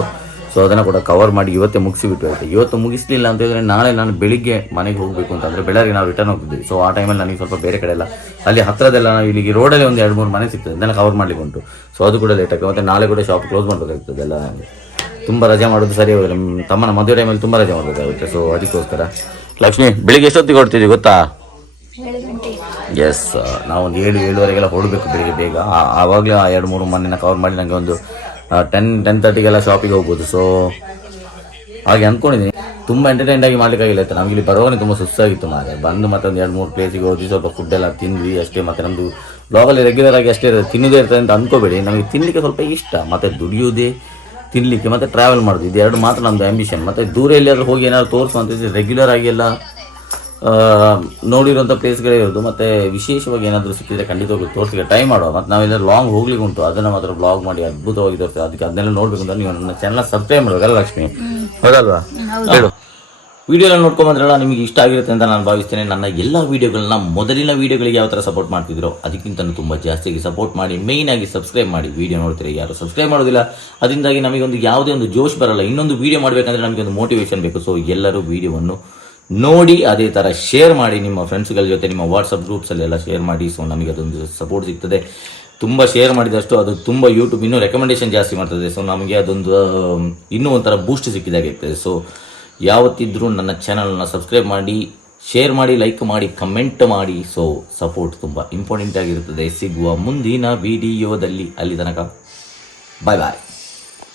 ಸೊ ಅದನ್ನು ಕೂಡ ಕವರ್ ಮಾಡಿ ಇವತ್ತೇ ಮುಗಿಸಿಬಿಟ್ಟು ಆಯಿತು. ಇವತ್ತು ಮುಗಿಸ್ಲಿಲ್ಲ ಅಂತ ಹೇಳಿದ್ರೆ ನಾಳೆ ನಾನು ಬೆಳಿಗ್ಗೆ ಮನೆಗೆ ಹೋಗಬೇಕು ಅಂತಂದರೆ ಬೆಳಗ್ಗೆ ನಾವು ರಿಟರ್ನ್ ಹೋಗ್ತಿದ್ವಿ. ಸೊ ಆ ಟೈಮಲ್ಲಿ ನನಗೆ ಸ್ವಲ್ಪ ಬೇರೆ ಕಡೆ ಎಲ್ಲ ಅಲ್ಲಿ ಹತ್ತಿರದೆಲ್ಲ ನಾವು ಇಲ್ಲಿಗೆ ರೋಡಲ್ಲಿ 1-2-3 ಮನೆ ಸಿಗ್ತದೆ, ಅದನ್ನು ಕವರ್ ಮಾಡಲಿಕ್ಕೆ ಉಂಟು. ಸೊ ಅದು ಕೂಡ ಲೇಟ್ ಆಗುತ್ತೆ. ಮತ್ತು ನಾಳೆ ಕೂಡ ಶಾಪ್ ಕ್ಲೋಸ್ ಮಾಡಬೇಕಾಗ್ತದೆ. ಎಲ್ಲ ತುಂಬ ರಜೆ ಮಾಡೋದು ಸರಿ ಹೋದರೆ, ತಮ್ಮನ ಮದುವೆ ಟೈಮಲ್ಲಿ ತುಂಬ ರಜೆ ಮಾಡಬೇಕಾಗುತ್ತೆ. ಸೊ ಅದಕ್ಕೋಸ್ಕರ ಲಕ್ಷ್ಮಿ ಬೆಳಿಗ್ಗೆ ಎಷ್ಟೊತ್ತಿಗೆ ಹೊಡ್ತಿದ್ವಿ ಗೊತ್ತಾ? ಎಸ್, ನಾವೊಂದು 7-7:30 ಹೊರಡಬೇಕು ಬೆಳಿಗ್ಗೆ ಬೇಗ. ಆವಾಗಲೇ ಆ 2-3 ಮನೆನ ಕವರ್ ಮಾಡಿ ನನಗೆ ಒಂದು 10-10:30 ಶಾಪಿಗೆ ಹೋಗ್ಬೋದು. ಸೊ ಹಾಗೆ ಅಂದ್ಕೊಂಡಿದ್ದೀನಿ. ತುಂಬ ಎಂಟರ್ಟೈನ್ ಆಗಿ ಮಾಡ್ಲಿಕ್ಕಾಗಿಲ್ಲ ಆಯ್ತು. ನಮ್ಗೆ ಇಲ್ಲಿ ಬರೋವನೇ ತುಂಬ ಸುಸ್ತಾಗಿತ್ತು ಮಾರೆ. ಬಂದು ಮತ್ತೆ ಒಂದು 2-3 ಪ್ಲೇಸಿಗೆ ಹೋಗಿ ಸ್ವಲ್ಪ ಫುಡ್ ಎಲ್ಲ ತಿಂದ್ವಿ ಅಷ್ಟೇ. ಮತ್ತು ನಮ್ಮದು ಬ್ಲಾಗಲ್ಲಿ ರೆಗ್ಯುಲರ್ ಆಗಿ ಅಷ್ಟೇ ಇರುತ್ತೆ, ತಿನ್ನೋದೇ ಇರ್ತದೆ ಅಂತ ಅಂದ್ಕೋಬೇಡಿ. ನಮಗೆ ತಿನ್ನಲಿಕ್ಕೆ ಸ್ವಲ್ಪ ಇಷ್ಟ, ಮತ್ತು ದುಡಿಯೋದೇ ತಿನ್ನಲಿಕ್ಕೆ ಮತ್ತು ಟ್ರಾವೆಲ್ ಮಾಡೋದು, ಇದು 2 ಮಾತ್ರ ನಮ್ಮದು ಆ್ಯಂಬಿಷನ್. ಮತ್ತು ದೂರ ಎಲ್ಲಿಯಾದ್ರೂ ಹೋಗಿ ಏನಾದ್ರು ತೋರಿಸುವಂಥದ್ದು ರೆಗ್ಯುಲರ್ ಆಗಿ ಎಲ್ಲ ನೋಡಿರೋಂಥ ಪ್ಲೇಸ್ಗಳೇ ಇರೋದು. ಮತ್ತು ವಿಶೇಷವಾಗಿ ಏನಾದರೂ ಸಿಕ್ಕಿದ್ರೆ ಖಂಡಿತವಾಗ್ಲೂ ತೋರಿಸಿಗೆ ಟ್ರೈ ಮಾಡುವ. ಮತ್ತು ನಾವೆಲ್ಲ ಲಾಂಗ್ ಹೋಗ್ಲಿಕ್ಕೆ ಉಂಟು, ಅದನ್ನು ಮಾತ್ರ ಬ್ಲಾಗ್ ಮಾಡಿ ಅದ್ಭುತವಾಗಿ ತೋರಿಸ್ತೀವಿ. ಅದಕ್ಕೆ ಅದನ್ನೆಲ್ಲ ನೋಡಬೇಕು ಅಂತ ನೀವು ನನ್ನ ಚಾನಲ್ ಸಬ್ಸ್ಕ್ರೈಬ್ ಮಾಡಬೇಕಲ್ಲ ಲಕ್ಷ್ಮಿ, ಹೌದಲ್ವಾ? ಹೇಳು. ವಿಡಿಯೋನ ನೋಡ್ಕೊಂಬಂದ್ರಲ್ಲ, ನಿಮಗೆ ಇಷ್ಟ ಆಗಿರುತ್ತೆ ಅಂತ ನಾನು ಭಾವಿಸ್ತೇನೆ. ನನ್ನ ಎಲ್ಲ ವೀಡಿಯೋಗಳನ್ನ ಮೊದಲಿನ ವೀಡಿಯೋಗಳಿಗೆ ಯಾವ ಥರ ಸಪೋರ್ಟ್ ಮಾಡ್ತಿದ್ರು ಅದಕ್ಕಿಂತ ತುಂಬ ಜಾಸ್ತಿಯಾಗಿ ಸಪೋರ್ಟ್ ಮಾಡಿ, ಮೇಯ್ನಾಗಿ ಸಬ್ಸ್ಕ್ರೈಬ್ ಮಾಡಿ. ವೀಡಿಯೋ ನೋಡ್ತೀರಿ, ಯಾರು ಸಬ್ಸ್ಕ್ರೈಬ್ ಮಾಡೋದಿಲ್ಲ. ಅದರಿಂದಾಗಿ ನಮಗೊಂದು ಯಾವುದೇ ಒಂದು ಜೋಶ್ ಬರಲ್ಲ. ಇನ್ನೊಂದು ವೀಡಿಯೋ ಮಾಡಬೇಕಂದ್ರೆ ನಮಗೆ ಒಂದು ಮೋಟಿವೇಶನ್ ಬೇಕು. ಸೊ ಎಲ್ಲರೂ ವೀಡಿಯೋವನ್ನು ನೋಡಿ ಅದೇ ಥರ ಶೇರ್ ಮಾಡಿ, ನಿಮ್ಮ ಫ್ರೆಂಡ್ಸ್ಗಳ ಜೊತೆ ನಿಮ್ಮ ವಾಟ್ಸಪ್ ಗ್ರೂಪ್ಸಲ್ಲೆಲ್ಲ ಶೇರ್ ಮಾಡಿ. ಸೊ ನಮಗೆ ಅದೊಂದು ಸಪೋರ್ಟ್ ಸಿಗ್ತದೆ. ತುಂಬ ಶೇರ್ ಮಾಡಿದಷ್ಟು ಅದು ತುಂಬ ಯೂಟ್ಯೂಬ್ ಇನ್ನೂ ರೆಕಮೆಂಡೇಷನ್ ಜಾಸ್ತಿ ಮಾಡ್ತದೆ. ಸೊ ನಮಗೆ ಅದೊಂದು ಇನ್ನೂ ಒಂಥರ ಬೂಸ್ಟ್ ಸಿಕ್ಕಿದಾಗೆ ಇರ್ತದೆ. ಸೊ ಯಾವತ್ತಿದ್ರೂ ನನ್ನ ಚಾನಲ್ನ ಸಬ್ಸ್ಕ್ರೈಬ್ ಮಾಡಿ, ಶೇರ್ ಮಾಡಿ, ಲೈಕ್ ಮಾಡಿ, ಕಮೆಂಟ್ ಮಾಡಿ. ಸೊ ಸಪೋರ್ಟ್ ತುಂಬ ಇಂಪಾರ್ಟೆಂಟ್ ಆಗಿರುತ್ತದೆ. ಸಿಗುವ ಮುಂದಿನ ವಿಡಿಯೋದಲ್ಲಿ, ಅಲ್ಲಿ ತನಕ ಬಾಯ್ ಬಾಯ್.